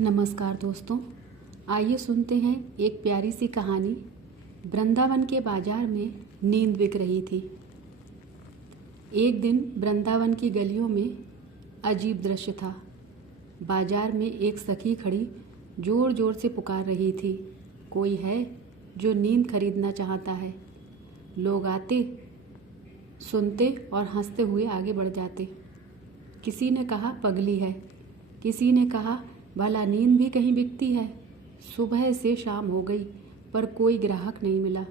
नमस्कार दोस्तों, आइए सुनते हैं एक प्यारी सी कहानी। वृंदावन के बाजार में नींद बिक रही थी। एक दिन वृंदावन की गलियों में अजीब दृश्य था। बाजार में एक सखी खड़ी जोर जोर से पुकार रही थी, कोई है जो नींद खरीदना चाहता है। लोग आते, सुनते और हंसते हुए आगे बढ़ जाते। किसी ने कहा पगली है, किसी ने कहा भला नींद भी कहीं बिकती है। सुबह से शाम हो गई पर कोई ग्राहक नहीं मिला।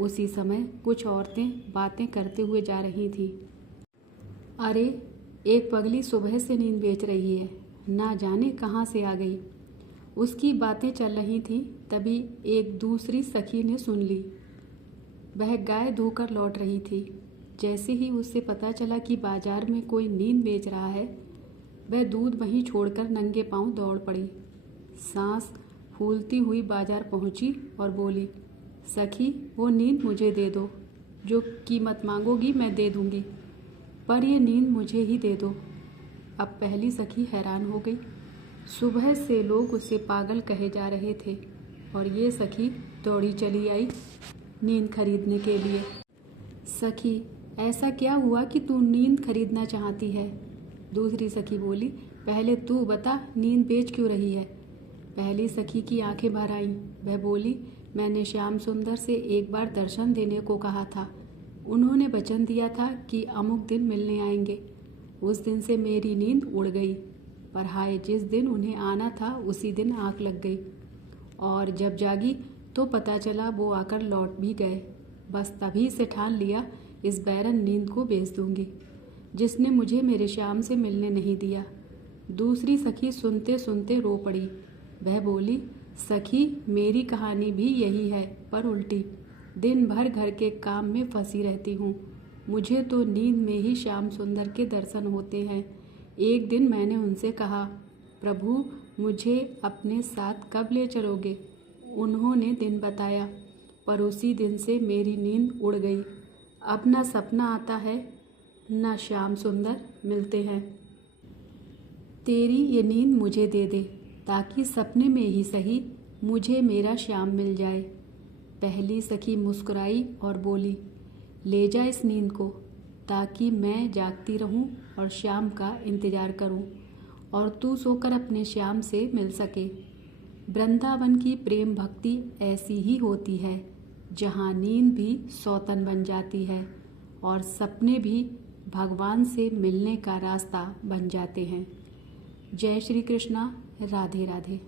उसी समय कुछ औरतें बातें करते हुए जा रही थीं। अरे, एक पगली सुबह से नींद बेच रही है, ना जाने कहाँ से आ गई। उसकी बातें चल रही थीं, तभी एक दूसरी सखी ने सुन ली। वह गाय धोकर लौट रही थी। जैसे ही उससे पता चला कि बाजार में कोई नींद बेच रहा है, वह दूध वहीं छोड़कर नंगे पांव दौड़ पड़ी। सांस फूलती हुई बाजार पहुंची और बोली, सखी, वो नींद मुझे दे दो। जो कीमत मांगोगी मैं दे दूंगी, पर ये नींद मुझे ही दे दो। अब पहली सखी हैरान हो गई। सुबह से लोग उसे पागल कहे जा रहे थे और ये सखी दौड़ी चली आई नींद खरीदने के लिए। सखी, ऐसा क्या हुआ कि तू नींद खरीदना चाहती है? दूसरी सखी बोली, पहले तू बता, नींद बेच क्यों रही है? पहली सखी की आंखें भर आईं। वह बोली, मैंने श्याम सुंदर से एक बार दर्शन देने को कहा था। उन्होंने वचन दिया था कि अमुक दिन मिलने आएंगे। उस दिन से मेरी नींद उड़ गई, पर हाय, जिस दिन उन्हें आना था उसी दिन आंख लग गई और जब जागी तो पता चला वो आकर लौट भी गए। बस तभी से ठान लिया, इस बैरन नींद को बेच दूंगी, जिसने मुझे मेरे श्याम से मिलने नहीं दिया। दूसरी सखी सुनते सुनते रो पड़ी। वह बोली, सखी, मेरी कहानी भी यही है, पर उल्टी। दिन भर घर के काम में फंसी रहती हूँ। मुझे तो नींद में ही श्याम सुंदर के दर्शन होते हैं। एक दिन मैंने उनसे कहा, प्रभु, मुझे अपने साथ कब ले चलोगे? उन्होंने दिन बताया, पर उसी दिन से मेरी नींद उड़ गई। अब न सपना आता है, न श्याम सुंदर मिलते हैं। तेरी ये नींद मुझे दे दे, ताकि सपने में ही सही मुझे मेरा श्याम मिल जाए। पहली सखी मुस्कुराई और बोली, ले जा इस नींद को, ताकि मैं जागती रहूं और श्याम का इंतजार करूं और तू सोकर अपने श्याम से मिल सके। वृंदावन की प्रेम भक्ति ऐसी ही होती है, जहां नींद भी सौतन बन जाती है और सपने भी भगवान से मिलने का रास्ता बन जाते हैं। जय श्री कृष्णा। राधे राधे।